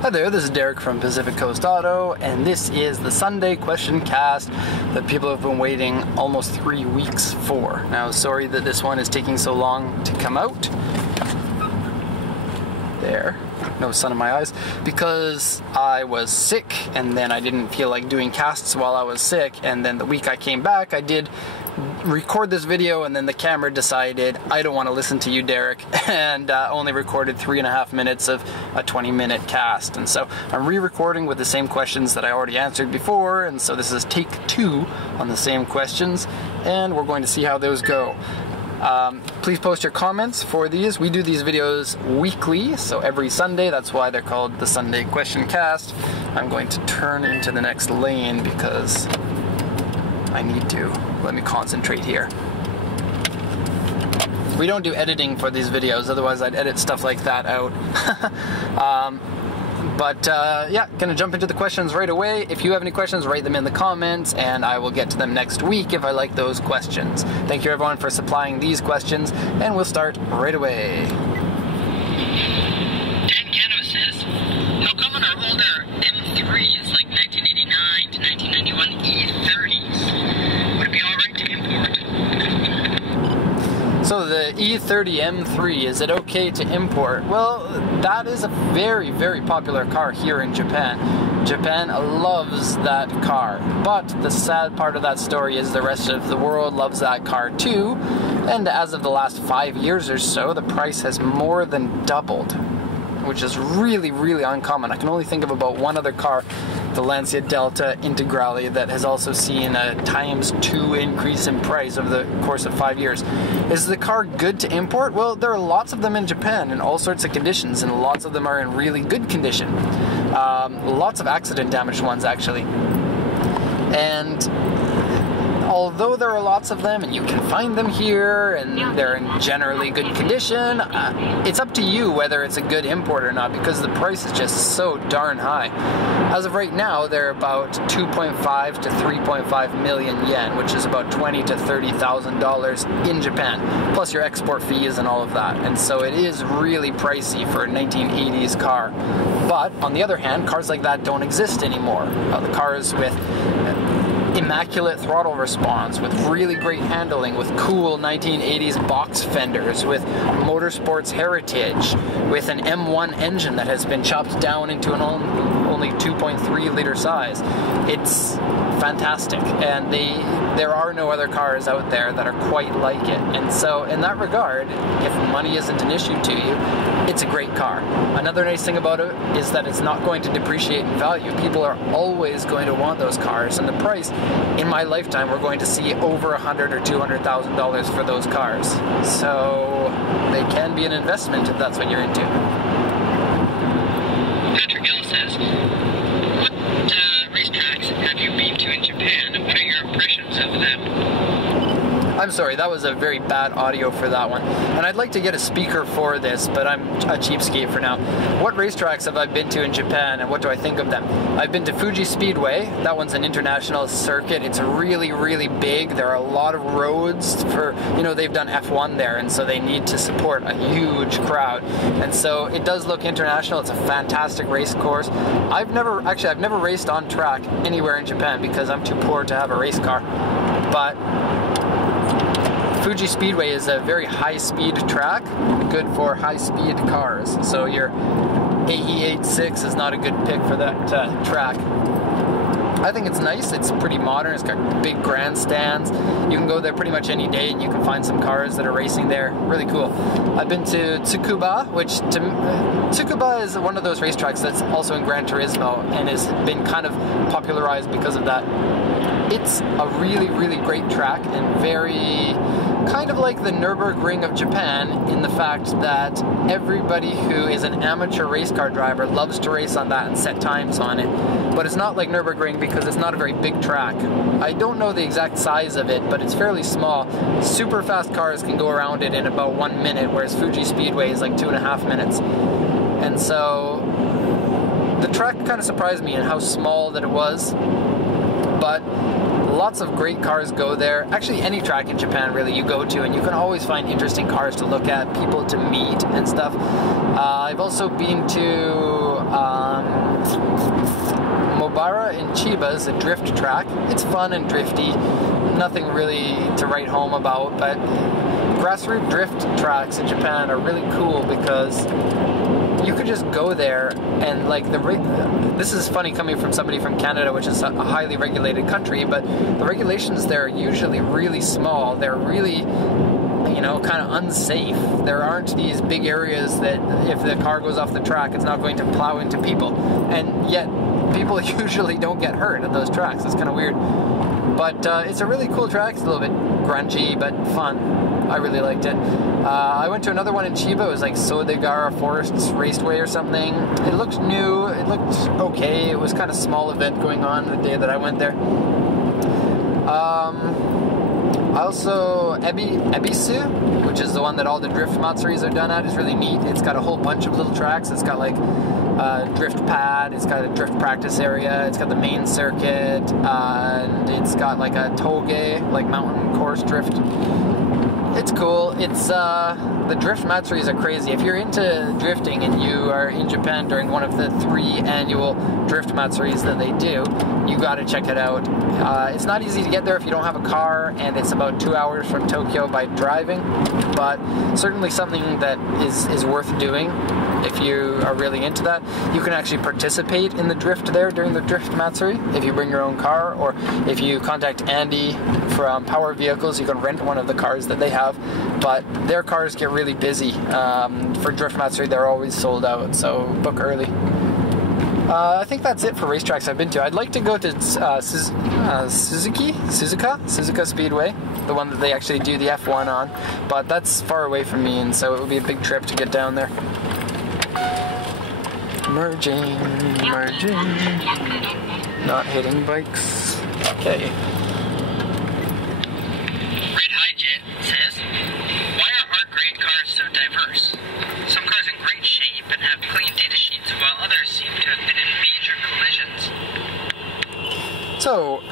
Hi there, this is Derek from Pacific Coast Auto, and this is the Sunday question cast that people have been waiting almost 3 weeks for. Now, sorry that this one is taking so long to come out. There, no sun in my eyes, because I was sick, and then I didn't feel like doing casts while I was sick, and then the week I came back, I did record this video, and then the camera decided, I don't want to listen to you, Derek, and only recorded 3.5 minutes of a 20-minute cast. And so I'm re-recording with the same questions that I already answered before, and so this is take 2 on the same questions, and we're going to see how those go. Please post your comments for these. We do these videos weekly, so every Sunday. That's why they're called the Sunday Question Cast. I'm going to turn into the next lane because I need to. Let me concentrate here. We don't do editing for these videos, otherwise I'd edit stuff like that out. Yeah, gonna jump into the questions right away. If you have any questions, write them in the comments, and I will get to them next week if I like those questions. Thank you everyone for supplying these questions, and we'll start right away. Dan Cano says, how come on our older M3s like 1989 to 1991 E30s, would it be alright to import? So the E30 M3, is it okay to import? Well, that is a very, very popular car here in Japan. Japan loves that car, but the sad part of that story is the rest of the world loves that car too, and as of the last 5 years or so, the price has more than doubled, which is really, really uncommon. I can only think of about one other car, the Lancia Delta Integrale, that has also seen a ×2 increase in price over the course of 5 years. Is the car good to import? Well, there are lots of them in Japan in all sorts of conditions, and lots of them are in really good condition. Lots of accident damaged ones, actually. And although there are lots of them, and you can find them here, and they're in generally good condition, it's up to you whether it's a good import or not, because the price is just so darn high. As of right now, they're about 2.5 to 3.5 million yen, which is about $20,000 to $30,000 in Japan, plus your export fees and all of that. And so it is really pricey for a 1980s car. But on the other hand, cars like that don't exist anymore. The cars with immaculate throttle response, with really great handling, with cool 1980s box fenders, with motorsports heritage, with an M1 engine that has been chopped down into an only 2.3 liter size. It's fantastic, and there are no other cars out there that are quite like it. And so in that regard, if money isn't an issue to you, it's a great car. Another nice thing about it is that it's not going to depreciate in value. People are always going to want those cars, and the price in my lifetime, we're going to see over $100,000 or $200,000 for those cars. So they can be an investment if that's what you're into. Patrick L says, what racetracks have you been to in Japan, and what are your impressions of them? I'm sorry, that was a very bad audio for that one. And I'd like to get a speaker for this, but I'm a cheapskate for now. What racetracks have I been to in Japan, and what do I think of them? I've been to Fuji Speedway. That one's an international circuit. It's really, really big. There are a lot of roads for, they've done F1 there, and so they need to support a huge crowd. And so it does look international. It's a fantastic race course. I've never raced on track anywhere in Japan because I'm too poor to have a race car. But Fuji Speedway is a very high-speed track, good for high-speed cars. So your AE86 is not a good pick for that track. I think it's nice. It's pretty modern. It's got big grandstands. You can go there pretty much any day, and you can find some cars that are racing there. Really cool. I've been to Tsukuba, which Tsukuba is one of those racetracks that's also in Gran Turismo and has been kind of popularized because of that. It's a really, really great track, and very kind of like the Nürburgring of Japan, in the fact that everybody who is an amateur race car driver loves to race on that and set times on it. But it's not like Nürburgring because it's not a very big track. I don't know the exact size of it, but it's fairly small. Super fast cars can go around it in about 1 minute, whereas Fuji Speedway is like 2.5 minutes. And so the track kind of surprised me in how small that it was. But lots of great cars go there. Actually, any track in Japan, really, you go to, and you can always find interesting cars to look at, people to meet and stuff. I've also been to Sahara in Chiba is a drift track. It's fun and drifty, nothing really to write home about, but grassroots drift tracks in Japan are really cool because you could just go there and like this is funny coming from somebody from Canada, which is a highly regulated country, but the regulations there are usually really small. They're really, you know, kind of unsafe. There aren't these big areas that if the car goes off the track, it's not going to plow into people. And yet people usually don't get hurt at those tracks. It's kind of weird. But it's a really cool track. It's a little bit grungy, but fun. I really liked it. I went to another one in Chiba. It was like Sodegara Forests Raceway or something. It looked new. It looked okay. It was kind of small event going on the day that I went there. Also, Ebisu, which is the one that all the drift matsuris are done at, is really neat. It's got a whole bunch of little tracks. It's got like a drift pad, it's got a drift practice area, it's got the main circuit, and it's got like a toge, like mountain course drift. It's cool. It's the drift matsuris are crazy. If you're into drifting and you are in Japan during one of the 3 annual drift matsuris that they do, you got to check it out. It's not easy to get there if you don't have a car, and it's about 2 hours from Tokyo by driving, but certainly something that is worth doing if you are really into that. You can actually participate in the drift there during the drift matsuri if you bring your own car, or if you contact Andy from Power Vehicles, you can rent one of the cars that they have, but their cars get really busy. For drift matsuri, they're always sold out, so book early. I think that's it for racetracks I've been to. I'd like to go to Suzuka Speedway, the one that they actually do the F1 on, but that's far away from me, and so it would be a big trip to get down there. Merging, not hitting bikes. Okay. Red Highjet says, why are our grade cars so diverse? Some cars in great shape and have clean data sheets, while others seem to have been in major collisions. So,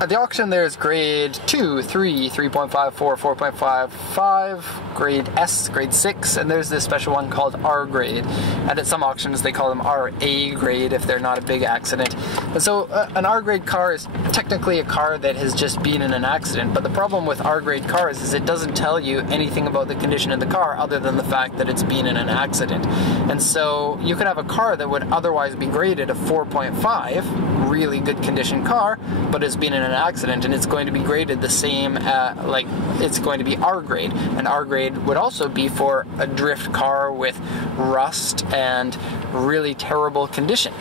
at the auction there's grade 2, 3, 3.5, 4, 4.5, 5, grade S, grade 6, and there's this special one called R grade. And at some auctions they call them RA grade if they're not a big accident. And so an R grade car is technically a car that has just been in an accident, but the problem with R grade cars is it doesn't tell you anything about the condition of the car other than the fact that it's been in an accident. And so you could have a car that would otherwise be graded a 4.5, really good condition car, but has been in an accident, and it's going to be graded the same, like it's going to be R grade. And R grade would also be for a drift car with rust and really terrible condition.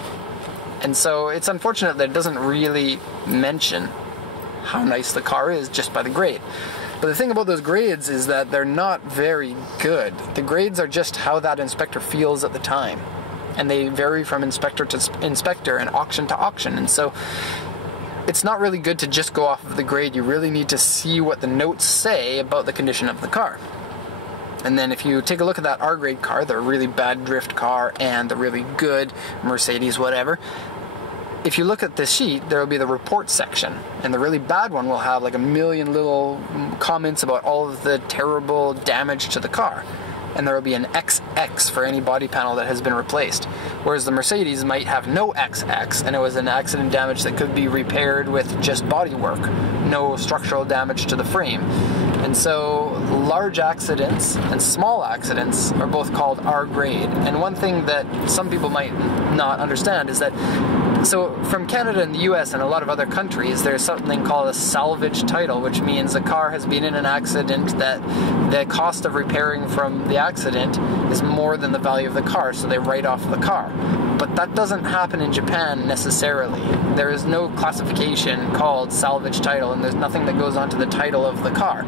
And so it's unfortunate that it doesn't really mention how nice the car is just by the grade. But the thing about those grades is that they're not very good. The grades are just how that inspector feels at the time, and they vary from inspector to inspector and auction to auction. And so it's not really good to just go off of the grade. You really need to see what the notes say about the condition of the car. And then if you take a look at that R grade car, the really bad drift car and the really good Mercedes whatever, if you look at the sheet, there will be the report section, and the really bad one will have like a million little comments about all of the terrible damage to the car. And there will be an XX for any body panel that has been replaced. Whereas the Mercedes might have no XX, and it was an accident damage that could be repaired with just body work, no structural damage to the frame. And so large accidents and small accidents are both called R grade. And one thing that some people might not understand is that, so from Canada and the US and a lot of other countries, there's something called a salvage title, which means a car has been in an accident that the cost of repairing from the accident is more than the value of the car, so they write off the car. But that doesn't happen in Japan necessarily. There is no classification called salvage title, and there's nothing that goes onto the title of the car.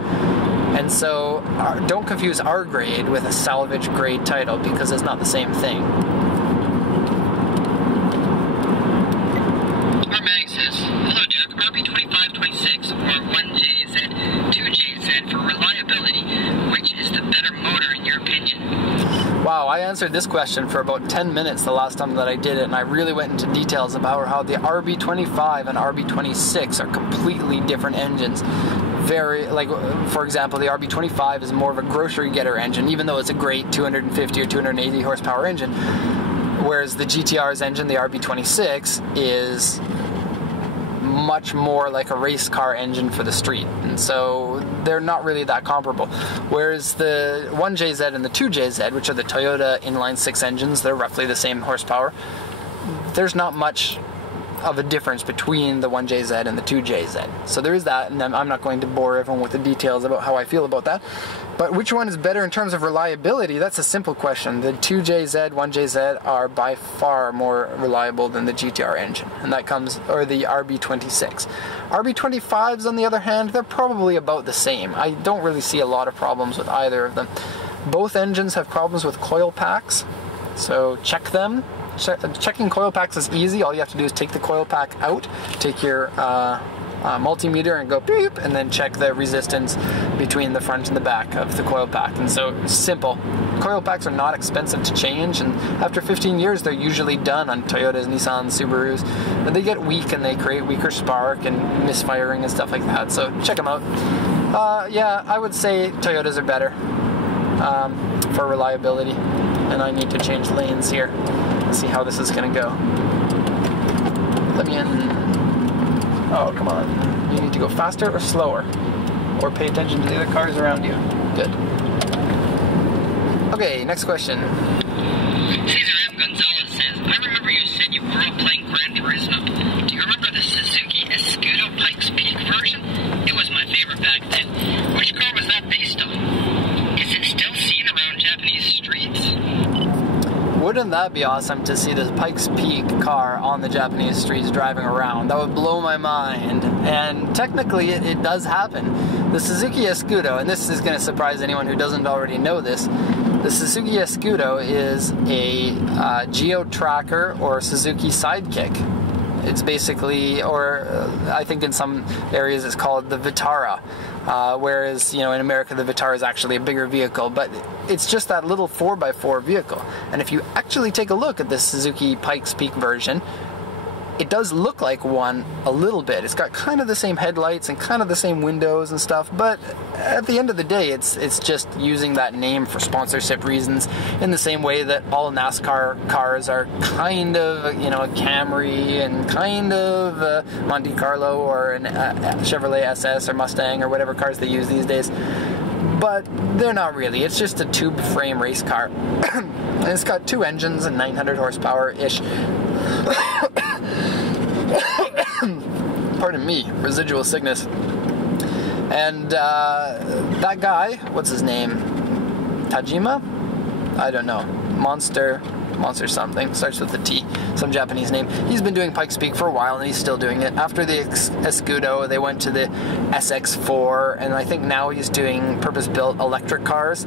And so don't confuse R grade with a salvage grade title, because it's not the same thing. Our mag says, hello Derek, RB2526 or 1JZ, 2JZ for reliability. Which is the better motor in your opinion? Wow, I answered this question for about 10 minutes the last time that I did it, and I really went into details about how the RB25 and RB26 are completely different engines. Very, like, for example, the RB25 is more of a grocery getter engine, even though it's a great 250 or 280 horsepower engine, whereas the GTR's engine, the RB26, is much more like a race car engine for the street, and so they're not really that comparable. Whereas the 1JZ and the 2JZ, which are the Toyota inline-six engines, they're roughly the same horsepower. There's not much of a difference between the 1JZ and the 2JZ. So there is that, and I'm not going to bore everyone with the details about how I feel about that. But which one is better in terms of reliability? That's a simple question. The 2JZ, 1JZ are by far more reliable than the GTR engine, and that comes, or the RB26. RB25s, on the other hand, they're probably about the same. I don't really see a lot of problems with either of them. Both engines have problems with coil packs, so check them. Checking coil packs is easy. All you have to do is take the coil pack out, take your multimeter and go beep, and then check the resistance between the front and the back of the coil pack. And so, simple. Coil packs are not expensive to change, and after 15 years they're usually done on Toyotas, Nissans, Subarus. And they get weak and they create weaker spark and misfiring and stuff like that. So check them out. Yeah, I would say Toyotas are better for reliability. And I need to change lanes here. See how this is gonna go. Let me in. Oh, come on. You need to go faster or slower? Or pay attention to the other cars around you. Good. Okay, next question. Cesar M. Gonzalez says, I remember you said you grew up playing Gran Turismo. Do you remember the Suzuki Ucodo Pikes Peak version? It was my favorite back then. Which car was that based on? Is it still seen around Japanese streets? Wouldn't that be awesome to see this Pikes Peak car on the Japanese streets driving around? That would blow my mind. And technically it does happen. The Suzuki Ucodo, and this is going to surprise anyone who doesn't already know this, the Suzuki Ucodo is a geo-tracker or Suzuki sidekick. It's basically, or I think in some areas it's called the Vitara. Whereas, you know, in America the Vitara is actually a bigger vehicle, but it's just that little 4x4 vehicle. And if you actually take a look at this Suzuki Pikes Peak version, it does look like one a little bit. It's got kind of the same headlights and kind of the same windows and stuff, but at the end of the day, it's just using that name for sponsorship reasons, in the same way that all NASCAR cars are kind of, you know, a Camry and kind of a Monte Carlo or a Chevrolet SS or Mustang or whatever cars they use these days. But they're not really. It's just a tube frame race car. And it's got two engines and 900 horsepower-ish. Pardon me, residual sickness. And that guy, what's his name? Tajima? I don't know. Monster something, starts with a T, some Japanese name. He's been doing Pikes Peak for a while and he's still doing it. After the Ucodo, they went to the SX4, and I think now he's doing purpose-built electric cars,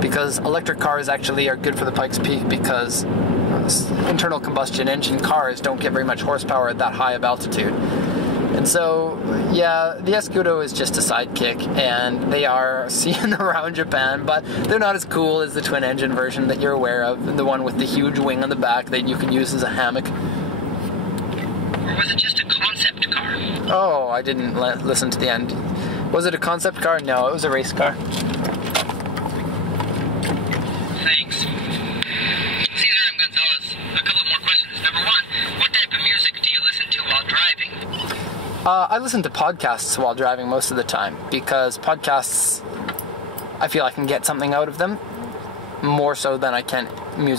because electric cars actually are good for the Pikes Peak, because internal combustion engine cars don't get very much horsepower at that high of altitude. And so, yeah, the Ucodo is just a sidekick, and they are seen around Japan, but they're not as cool as the twin-engine version that you're aware of, the one with the huge wing on the back that you can use as a hammock. Or was it just a concept car? Oh, I didn't listen to the end. Was it a concept car? No, it was a race car. Thanks. Cesar M. Gonzalez, a couple more questions. Number one, what type of music do you listen to while driving? I listen to podcasts while driving most of the time, because podcasts, I feel I can get something out of them more so than I can